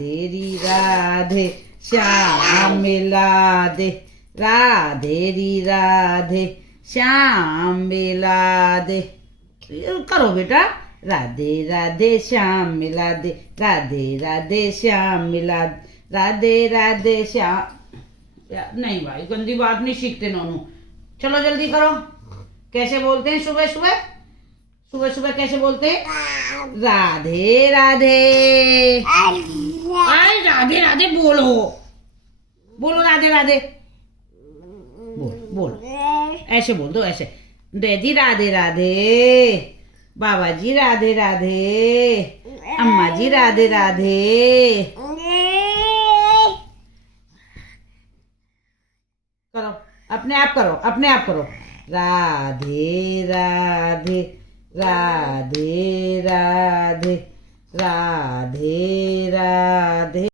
राधे री राधे श्याम मिला दे, राधे री राधे श्याम मिला दे। करो बेटा, राधे राधे श्याम मिला दे, राधे राधे श्याम मिला दे, राधे राधे श्याम। नहीं भाई, गंदी बात नहीं सीखते नोनू। चलो जल्दी करो। कैसे बोलते हैं सुबह सुबह? सुबह सुबह कैसे बोलते हैं? राधे राधे। अरे राधे राधे बोलो, बोलो राधे राधे। बोल बोल, ऐसे बोल दो, ऐसे। दीदी राधे राधे, बाबा जी राधे राधे, अम्मा जी राधे राधे। करो, अपने आप करो, अपने आप करो। राधे राधे, राधे राधे, राधे राधे।